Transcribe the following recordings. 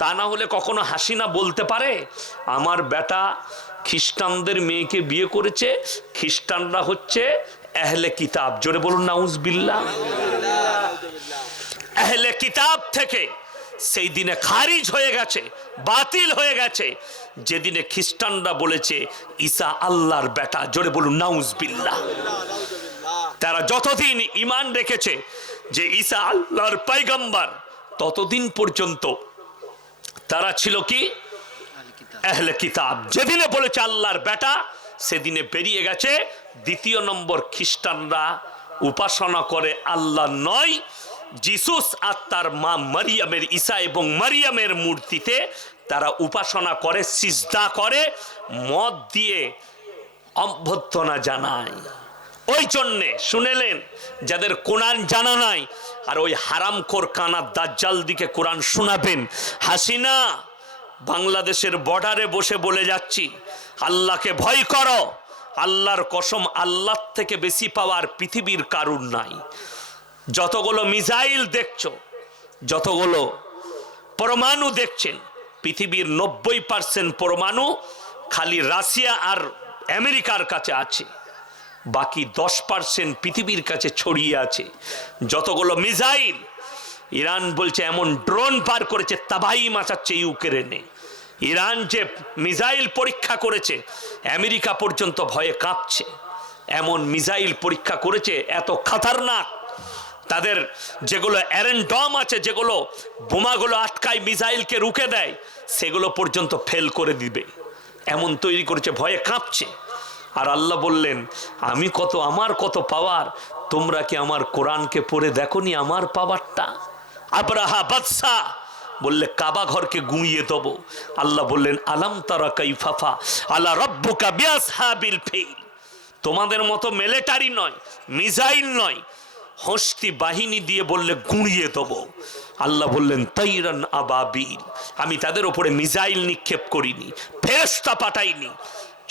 তা না হলে কখনো হাসিনা বলতে পারে আমার বেটা খ্রিস্টানদের মেয়েকে বিয়ে করেছে, খ্রিস্টানরা হচ্ছে আহলে কিতাব। জোরে বলুন নাউজুবিল্লাহ। আহলে কিতাব থেকে সেই দিনে খারিজ হয়ে গেছে, বাতিল হয়ে গেছে যেদিনে খ্রিস্টানরা বলেছে ঈসা আল্লাহর বেটা। জোরে বলুন নাউজুবিল্লাহ। তারা যতদিন ঈমান রেখেছে যে ঈসা আল্লাহর পয়গম্বর, ততদিন পর্যন্ত তারা ছিল কি আহলে কিতাব। যেদিনে বলেছে আল্লাহর বেটা, সেদিনে বেরিয়ে গেছে। দ্বিতীয় নম্বর, খ্রিস্টানরা উপাসনা করে আল্লাহ নয়, যিশুস আর তার মা মারিয়ামের, ঈসা এবং মারিয়ামের মূর্তিতে তারা উপাসনা করে, সিজদা করে, মদ দিয়ে অভ্যর্থনা জানায়। ওই জন্যে শুনেলেন যাদের কোরআন জানা নাই আর ওই হারামখোর কানা দাজ্জাল দিকে কোরআন শোনাবেন। হাসিনা বাংলাদেশের বর্ডারে বসে বলে যাচ্ছি আল্লাহকে ভয় করো। আল্লাহর কসম, আল্লাহ থেকে বেশি পাওয়ার পৃথিবীর কারুর নাই। যতগুলো মিসাইল দেখছো, যতগুলো পরমাণু দেখছেন, পৃথিবীর 90% পরমাণু খালি রাশিয়া আর আমেরিকার কাছে আছে, বাকি 10% পৃথিবীর কাছে ছড়িয়ে আছে। যতগুলো মিসাইল ইরান বলছে এমন ড্রোন পার করেছে, তাবাহি মাচাচ্ছে ইউক্রেনে। ইরান যে মিসাইল পরীক্ষা করেছে, আমেরিকা পর্যন্ত ভয়ে কাঁপছে। এমন মিসাইল পরীক্ষা করেছে, এত খতরনাক। তাদের যেগুলো অ্যারেন্ডম আছে, যেগুলো বোমাগুলো আটকায় মিসাইলকে রুখে দেয়, সেগুলো পর্যন্ত ফেল করে দিবে, এমন তৈরি করেছে, ভয়ে কাঁপছে। আর আল্লাহ বললেন আমি কত, আমার কত পাওয়ার, তোমরা কি আমার কোরআনকে পড়ে দেখোনি আমার পাওয়ারটা? আবরাহা বাদশা বললে কাবা ঘরকে গুঁড়িয়ে দেবো। আল্লাহ বললেন আলাম তারা কাইফা আলা রাব্বুকা বিআসহাবিল ফিল। তোমাদের মতো মিলিটারি নয়, মিসাইল নয়, হস্তি বাহিনী দিয়ে বললে গুঁড়িয়ে দেবো। আল্লাহ বললেন তাইরান আবাবিল, আমি তাদের উপরে মিসাইল নিক্ষেপ করিনি, ফেরেশতা পাঠাইনি।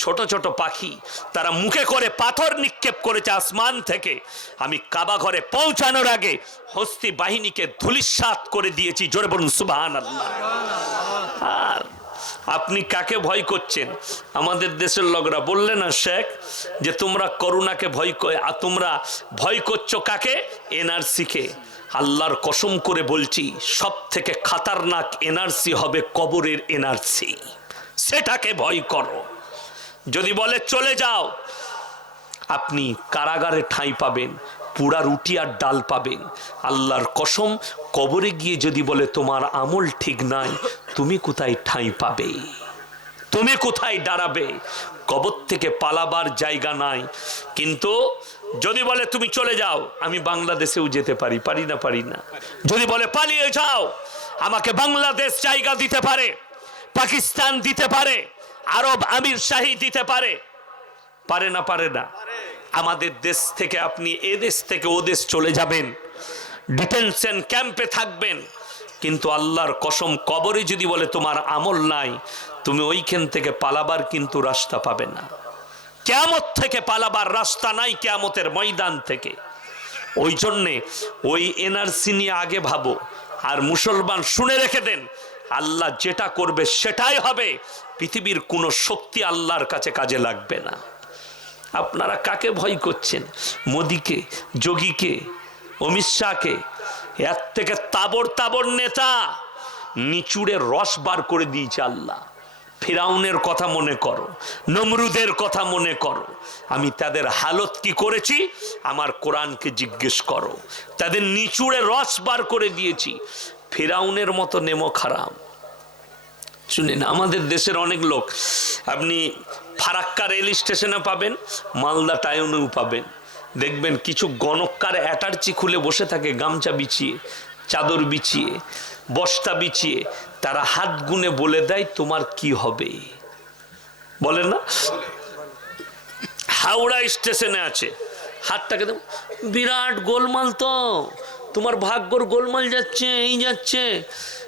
ছোট ছোট পাখি তারা মুখে করে পাথর নিক্ষেপ করেছে আসমান থেকে। আমি কাবা ঘরে পৌঁছানোর আগে হস্তি বাহিনীকে ধূলিসাৎ করে দিয়েছি। জোরে বলুন সুবহানাল্লাহ। আর আপনি কাকে ভয় করছেন? আমাদের দেশের লোকরা বললে না শেখ যে তোমরা করোনাকে ভয় করে, আর তোমরা ভয় করছো কাকে? এনআরসিকে। আল্লাহর কসম করে বলছি সব থেকে খতরনাক এনআরসি হবে কবরের এনআরসি, সেটাকে ভয় করো। যদি বলে চলে যাও, আপনি কারাগারে ঠাঁই পাবেন, পুরা রুটি আর ডাল পাবেন। আল্লাহর কসম, কবরে গিয়ে যদি বলে তোমার আমল ঠিক নাই, তুমি কোথায় ঠাঁই পাবে? তুমি কোথায় দাঁড়াবে? কবর থেকে পালাবার জায়গা নাই। কিন্তু যদি বলে তুমি চলে যাও, আমি বাংলাদেশেও যেতে পারি, পারি না? পারি না। যদি বলে পালিয়ে যাও, আমাকে বাংলাদেশ জায়গা দিতে পারে, পাকিস্তান দিতে পারে, আরব আমির শাহী দিতে পারে, পারে না? পারে না। আমাদের দেশ থেকে আপনি এ দেশ থেকে ও দেশ চলে যাবেন, ডিটেনশন ক্যাম্পে থাকবেন, কিন্তু আল্লাহর কসম কবরে যদি বলে তোমার আমল নাই, তুমি ওইখান থেকে পালাবার কিন্তু রাস্তা পাবে না। কিয়ামত থেকে পালাবার রাস্তা নাই, কিয়ামতের ময়দান থেকে। ওই জন্যে ওই এনআরসি নিয়ে আগে ভাবো। আর মুসলমান শুনে রেখে দেন, আল্লাহ যেটা করবে সেটাই হবে। পৃথিবীর কোনো শক্তি আল্লাহর কাছে কাজে লাগবে না। আপনারা কাকে ভয় করছেন? মোদিকে, যোগীকে, অমিত শাহকে? এর থেকে তাবড় তাবড় নেতা নিচুড়ে রস বার করে দিয়েছে আল্লাহ। ফিরাউনের কথা মনে করো, নমরুদের কথা মনে করো, আমি তাদের হালত কি করেছি আমার কোরআনকে জিজ্ঞেস করো। তাদের নিচুড়ে রস বার করে দিয়েছি। ফিরাউনের মতো নেমো খারাম। শুনেন, আমাদের দেশের অনেক লোক আপনি ফারাক্কা রেল স্টেশনে পাবেন, মালদা টাউনেও পাবেন। দেখবেন কিছু গণকার অ্যাটার্চি খুলে বসে থাকে, গামছা বিছিয়ে, চাদর বিছিয়ে, বস্তা বিছিয়ে। তারা হাত গুনে বলে দেয় তোমার কি হবে, বলে না? হাওড়া স্টেশনে আছে, হাতটাকে দেব, বিরাট গোলমাল, তো তোমার ভাগ্যর গোলমাল যাচ্ছে, এই যাচ্ছে।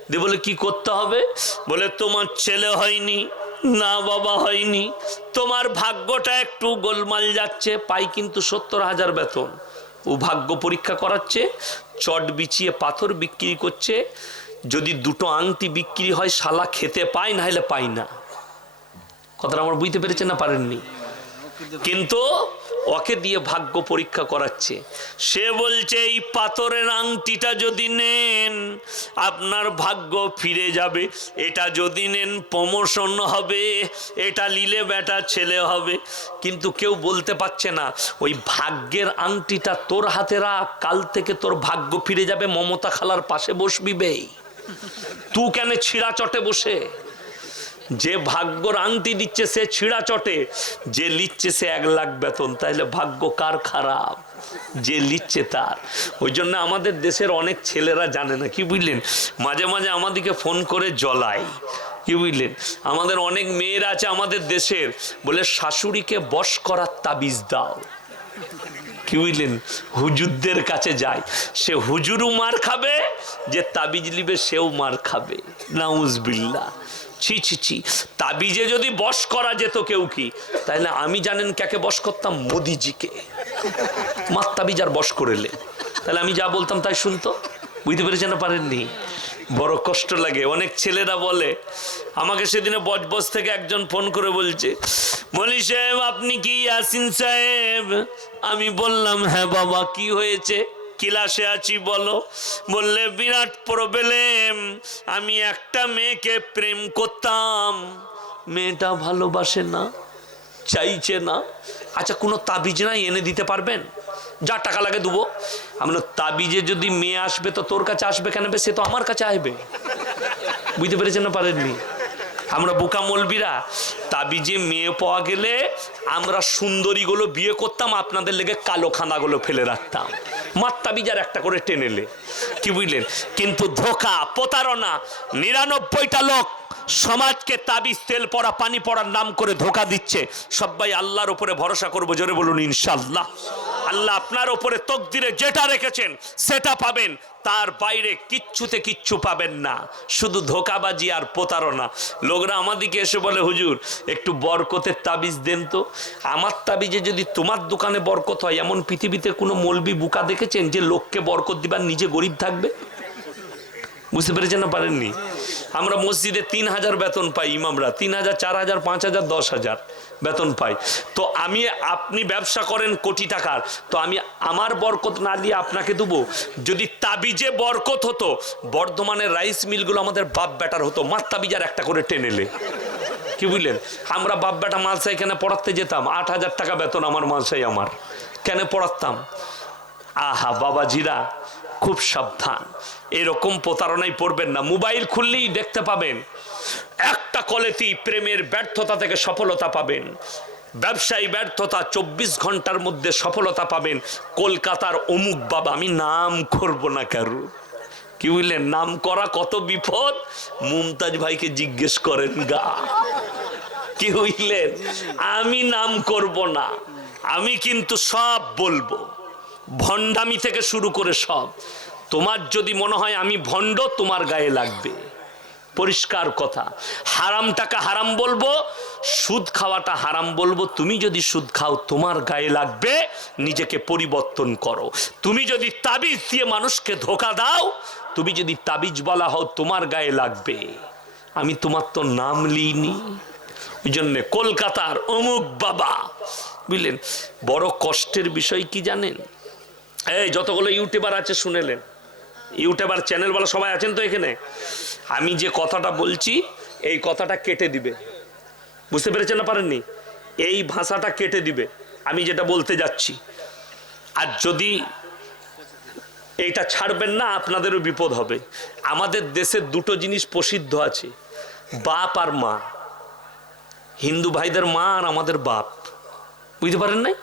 দিয়ে বলে কি করতে হবে? বলে তোমার ছেলে হয়নি, না বাবা হয়নি, তোমার ভাগ্যটা একটু গোলমাল যাচ্ছে। পাই কিন্তু 70,000 বেতন। ও ভাগ্য পরীক্ষা করাচ্ছে, চট বিছিয়ে পাথর বিক্রি করছে, যদি দুটো আংটি বিক্রি হয় শালা খেতে পায়, না হলে পায় না। কথাটা আমার বুঝতে পেরেছেন না পারেননি? কিন্তু ওকে দিয়ে ভাগ্য পরীক্ষা করাচ্ছে। সে বলছে এই পাথরের আংটিটা যদি নেন আপনার ভাগ্য ফিরে যাবে, এটা যদি নেন প্রমোশন হবে, এটা নিলে বেটা ছেলে হবে। কিন্তু কেউ বলতে পারছে না ওই ভাগ্যের আংটিটা তোর হাতে রাখ, কাল থেকে তোর ভাগ্য ফিরে যাবে। মমতা খালার পাশে বসবি বে, তুই কেন ছিঁড়া চটে বসে? যে ভাগ্যর আংটি দিচ্ছে সে ছিঁড়া চটে, যে লিচ্ছে সে 1 লাখ বেতন। তাইলে ভাগ্য কার খারাপ? যে লিচ্ছে তার। ওই জন্য আমাদের দেশের অনেক ছেলেরা জানে না, কি বুঝলেন? মাঝে মাঝে আমাদেরকে ফোন করে জ্বলায়, কি বুঝলেন? আমাদের অনেক মেয়েরা আছে আমাদের দেশের, বলে শাশুড়িকে বশ করার তাবিজ দাও, কি বুঝলেন? হুজুরদের কাছে যায়, সে হুজুরও মার খাবে, যে তাবিজ লিবে সেও মার খাবে। নাউজুবিল্লাহ। ছি ছি ছি। তাবিজে যদি বশ করা যেত কেউ কি, তাহলে আমি জানেন কাকে বশ করতাম? মোদিজিকে। মার তাবিজ আর বশ করেলে তাহলে আমি যা বলতাম তাই শুনতো। বুঝতে পেরেছেন না পারেননি? বড় কষ্ট লাগে। অনেক ছেলেরা বলে আমাকে, সেদিনে বজবজ থেকে একজন ফোন করে বলছে, মৌলী সাহেব আপনি কি ইয়াসিন সাহেব? আমি বললাম হ্যাঁ বাবা, কি হয়েছে? ক্লাসে আছি বলো। বললে বিরাট প্রবলেম, আমি একটা মেয়েকে প্রেম করতাম, মেয়েটা ভালোবাসে না, চাইছে না। আচ্ছা কোনো তাবিজ নাই এনে দিতে পারবেন? যা টাকা লাগে দেবো। আমরা তাবিজে যদি মেয়ে আসবে তো তোর কাছে আসবে কেন? সে তো আমার কাছে আসবে। বুঝতে পেরেছেন না পারেননি? আমরা বোকা মৌলবীরা তাবিজে মেয়ে পাওয়া গেলে আমরা সুন্দরীগুলো বিয়ে করতাম, আপনাদের লেগে কালো খানাগুলো ফেলে রাখতাম। মার তাবিজ আর একটা করে টেনেলে, কি বুঝলেন? কিন্তু ধোকা, প্রতারণা। 99টা লোক সমাজকে তাবিজ, তেল পড়া, পানি পড়ার নাম করে ধোকা দিচ্ছে। সবাই আল্লাহর উপরে ভরসা করবো, জোরে বলুন ইনশাআল্লাহ। আল্লাহ আপনার উপরে তকদিরে যেটা রেখেছেন সেটা পাবেন, তার বাইরে কিচ্ছুতে কিচ্ছু পাবেন না। শুধু ধোকাবাজি আর প্রতারণা। লোকরা আমাদিকে এসে বলে হুজুর একটু বরকতের তাবিজ দেন তো। আমার তাবিজে যদি তোমার দোকানে বরকত হয়, এমন পৃথিবীতে কোনো মৌলবি বুকা দেখেছেন যে লোককে বরকত দিবার নিজে গরিব থাকবে? বুঝতে পেরেছেন না পারেননি? আমরা মসজিদে 3000 বেতন পাই, ইমামরা 3000, 4000, 5000, 10,000 বেতন পাই। তো আমি, আপনি ব্যবসা করেন কোটি টাকার, তো আমি আমার বরকত না দিয়ে আপনাকে দেবো? যদি তাবিজে বরকত হতো, বর্ধমানের রাইস মিলগুলো আমাদের বাপ বেটার হতো। মার তাবিজার একটা করে টেনেলে, কি বুঝলেন? আমরা বাপ বেটা মালসাই কেন পড়াতে যেতাম, 8000 টাকা বেতন আমার মালসাই, আমার কেন পড়াতাম? আহা বাবাজিরা, খুব সাবধান, এরকম প্রতারণায় পড়বেন না। মোবাইল খুললেই দেখতে পাবেন একটা কলেতেই প্রেমের ব্যর্থতা থেকে সফলতা পাবেন, ব্যবসায়ী ব্যর্থতা 24 ঘন্টার মধ্যে সফলতা পাবেন। কলকাতার অমুক বাবা, আমি নাম করব না কারু, কি বুঝলেন? নাম করা কত বিপদ, মুমতাজ ভাইকে জিজ্ঞেস করেন গা, কি বুঝলেন? আমি নাম করব না, আমি কিন্তু সব বলবো, ভণ্ডামি থেকে শুরু করে সব। তোমার যদি মনে হয় আমি ভণ্ড, তোমার গায়ে লাগবে, পরিষ্কার কথা। হারাম টাকা হারাম বলবো, সুদ খাওয়াটা হারাম বলবো। তুমি যদি সুদ খাও তোমার গায়ে লাগবে, নিজেকে পরিবর্তন করো। তুমি যদি তাবিজ দিয়ে মানুষকে ধোকা দাও, তুমি যদি তাবিজ বলা হও, তোমার গায়ে লাগবে। আমি তোমার তো নাম লিইনি। ওই জন্যে কলকাতার অমুক বাবা, বুঝলেন? বড় কষ্টের বিষয় কি জানেন? এই যতগুলো ইউটিউবার আছে শুনেলেন, ইউটিউবার চ্যানেলওয়ালা সবাই আছেন তো এখানে? আমি যে কথাটা বলছি এই কথাটা কেটে দিবে, বুঝতে পেরেছেন না পারেননি? এই ভাষাটা কেটে দিবে আমি যেটা বলতে যাচ্ছি। আর যদি এইটা ছাড়বেন না, আপনাদেরও বিপদ হবে। আমাদের দেশে দুটো জিনিস প্রসিদ্ধ আছে, বাপ আর মা। হিন্দু ভাইদের মা আর আমাদের বাপ, বুঝতে পারেন নাই?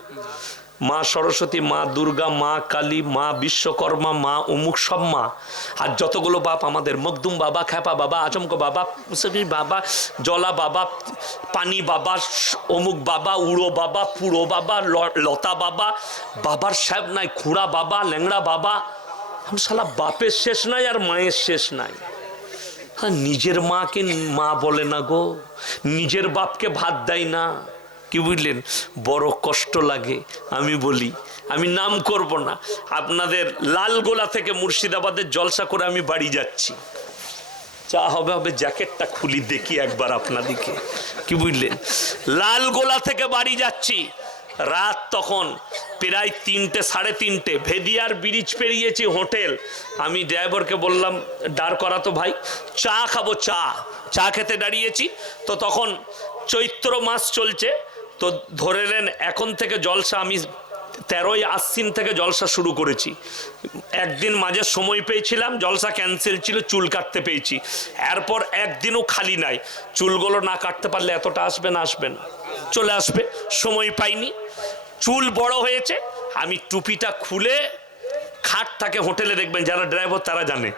মা সরস্বতী, মা দুর্গা, মা কালী, মা বিশ্বকর্মা, মা অমুক, সব মা। আর যতগুলো বাপ আমাদের, মখদুম বাবা, খ্যাপা বাবা, আচমক বাবা, মুসলিম বাবা, জলা বাবা, পানি বাবা, অমুক বাবা, উড়ো বাবা, পুরো বাবা, লতা বাবা, বাবার সাহেব নাই, খুঁড়া বাবা, ল্যাংড়া বাবা। আমি শালা বাপের শেষ নাই আর মায়ের শেষ নাই। হ্যাঁ, নিজের মাকে মা বলে না গো, নিজের বাপকে ভাত দেয় না, কি বুঝলেন? বড় কষ্ট লাগে। আমি বলি, আমি নাম করব না, আপনাদের লালগোলা থেকে মুর্শিদাবাদের জলসা করে আমি বাড়ি যাচ্ছি, চা হবে হবে, জ্যাকেটটা খুলি দেখি একবার আপনাদিকে, কি বুঝলেন? লালগোলা থেকে বাড়ি যাচ্ছি, রাত তখন প্রায় 3টে 3:30, ভেদিয়ার ব্রিজ পেরিয়েছি, হোটেল। আমি ড্রাইভারকে বললাম দাঁড় করা তো ভাই, চা খাবো, চা খেতে দাঁড়িয়েছি। তো তখন চৈত্র মাস চলছে, তো ধরে নেন এখন থেকে জলসা আমি 13ই আশ্বিন থেকে জলসা শুরু করেছি। একদিন মাঝে সময় পেয়েছিলাম, জলসা ক্যান্সেল ছিল, চুল কাটতে পেয়েছি। এরপর একদিনও খালি নাই, চুলগুলো না কাটতে পারলে এতটা আসবে না, আসবে না, চলে আসবে, সময় পাইনি। চুল বড় হয়েছে, আমি টুপিটা খুলে, খাট থাকে হোটেলে, দেখবেন যারা ড্রাইভার তারা জানে,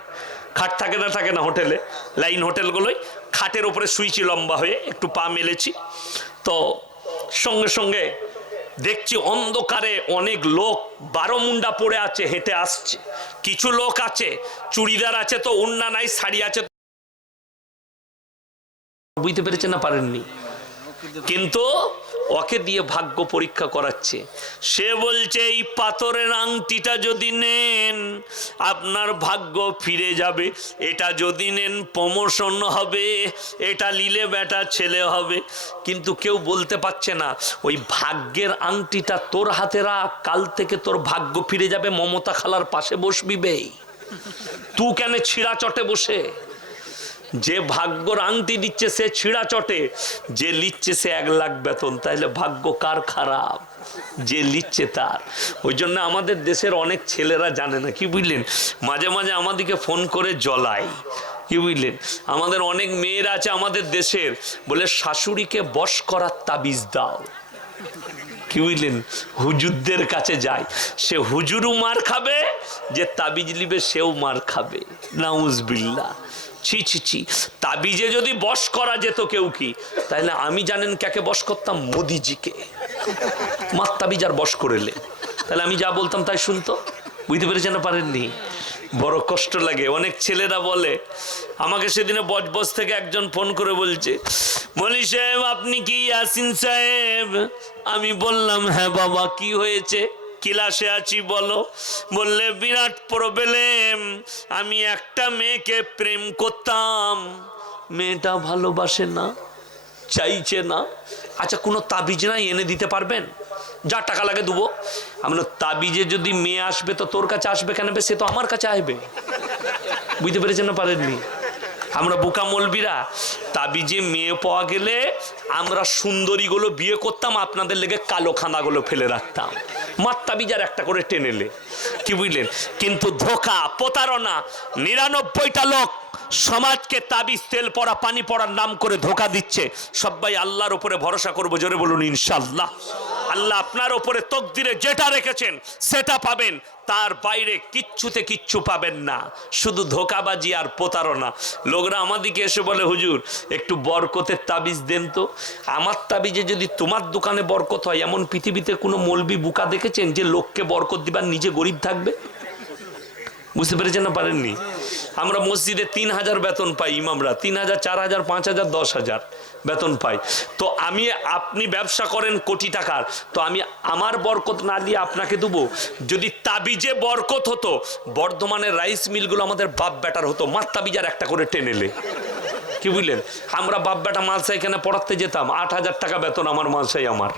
খাট থাকে না হোটেলে, লাইন হোটেলগুলোই, খাটের ওপরে শুয়েছি লম্বা হয়ে, একটু পা মেলেছি। তো সঙ্গে সঙ্গে দেখছি অন্ধকারে অনেক লোক 12 মুন্ডা পড়ে আছে, হেঁটে আসছে। কিছু লোক আছে চুড়িদার আছে, তো ওড়না নাই, শাড়ি আছে। বুঝতে পেরেছেন না পারেননি? কিন্তু ওকে দিয়ে ভাগ্য পরীক্ষা করাচ্ছে। সে বলছে এই পাথরের আংটিটা যদি নেন আপনার ভাগ্য ফিরে যাবে, এটা যদি নেন প্রমোশন হবে, এটা নিলে বেটা ছেলে হবে। কিন্তু কেউ বলতে পারছে না ওই ভাগ্যের আংটিটা তোর হাতে রাখ, কাল থেকে তোর ভাগ্য ফিরে যাবে, মমতা খালার পাশে বসবি বে, তুই কেন ছিঁড়া চটে বসে? যে ভাগ্যর আংটি দিচ্ছে সে ছিঁড়া চটে, যে লিচ্ছে সে 1 লাখ বেতন, তাইলে ভাগ্য কার খারাপ? যে লিচ্ছে তার। ওই জন্য আমাদের দেশের অনেক ছেলেরা জানে না, কি বুঝলেন, মাঝে মাঝে আমাদেরকে ফোন করে জ্বলায়, কি বুঝলেন। আমাদের অনেক মেয়েরা আছে আমাদের দেশের, বলে শাশুড়িকে বশ করার তাবিজ দাও, কি বুঝলেন, হুজুরদের কাছে যায়, সে হুজুরও মার খাবে, যে তাবিজ লিবে সেও মার খাবে, নাউজুবিল্লাহ। ছি ছি ছি, তাবিজে যদি বশ করা যেত কেউ কি, তাহলে আমি জানেন কাকে বশ করতাম? মোদিজিকে। মার তাবিজ আর বশ করেলে, তাহলে আমি যা বলতাম তাই শুনতো। বুঝতে পেরেছেন না পারেননি? বড় কষ্ট লাগে। অনেক ছেলেরা বলে, আমাকে সেদিনে বজবজ থেকে একজন ফোন করে বলছে, মলি সাহেব আপনি কি ইয়াসিন সাহেব? আমি বললাম হ্যাঁ বাবা, কি হয়েছে? ক্লাসে আছি বলো। বললে বিরাট প্রবলেম, আমি একটা মেয়েকে প্রেম করতাম, মেয়েটা ভালোবাসে না, চাইছে না। আচ্ছা কোনো তাবিজ নাই, এনে দিতে পারবেন? যা টাকা লাগে দেবো। আমরা তাবিজে যদি মেয়ে আসবে তো তোর কাছে আসবে কেন? সে তো আমার কাছে আসবে। বুঝতে পেরেছেন না পারেননি? আমরা বোকা মলবিরা, তাবিজে মেয়ে পাওয়া গেলে আমরা সুন্দরীগুলো বিয়ে করতাম, আপনাদের লেগে কালো খানাগুলো ফেলে রাখতাম, মার তাবিজ আর একটা করে টেনেলে, কি বুঝলেন। কিন্তু ধোকা, প্রতারণা, 99টা লোক সমাজকে তাবিজ, তেল পড়া, পানি পড়ার নাম করে ধোকা দিচ্ছে। সবাই আল্লাহর উপরে ভরসা করবো, জোরে বলুন ইনশাআল্লাহ। আল্লাহ আপনার উপরে তকদিরে যেটা রেখেছেন সেটা পাবেন, তার বাইরে কিচ্ছুতে কিচ্ছু পাবেন না, শুধু ধোকাবাজি আর প্রতারণা। লোকরা আমাদিকে এসে বলে হুজুর একটু বরকতের তাবিজ দেন তো। আমার তাবিজে যদি তোমার দোকানে বরকত হয়, এমন পৃথিবীতে কোনো মৌলবি বুকা দেখেছেন যে লোককে বরকত দিবার নিজে গরিব থাকবে? বুঝতে পেরেছেন না পারেননি? আমরা মসজিদে 3000 বেতন পাই, ইমামরা 3000, 4000, 5000, 10,000 বেতন পাই। তো আমি, আপনি ব্যবসা করেন কোটি টাকার, তো আমি আমার বরকত না দিয়ে আপনাকে দেবো? যদি তাবিজে বরকত হতো, বর্ধমানের রাইস মিলগুলো আমাদের বাপ বেটার হতো, মার তাবিজ আর একটা করে টেনেলে, কি বুঝলেন। আমরা বাপ বেটা মালসাই এখানে পড়াতে যেতাম, 8000 টাকা বেতন আমার মালসাই আমার।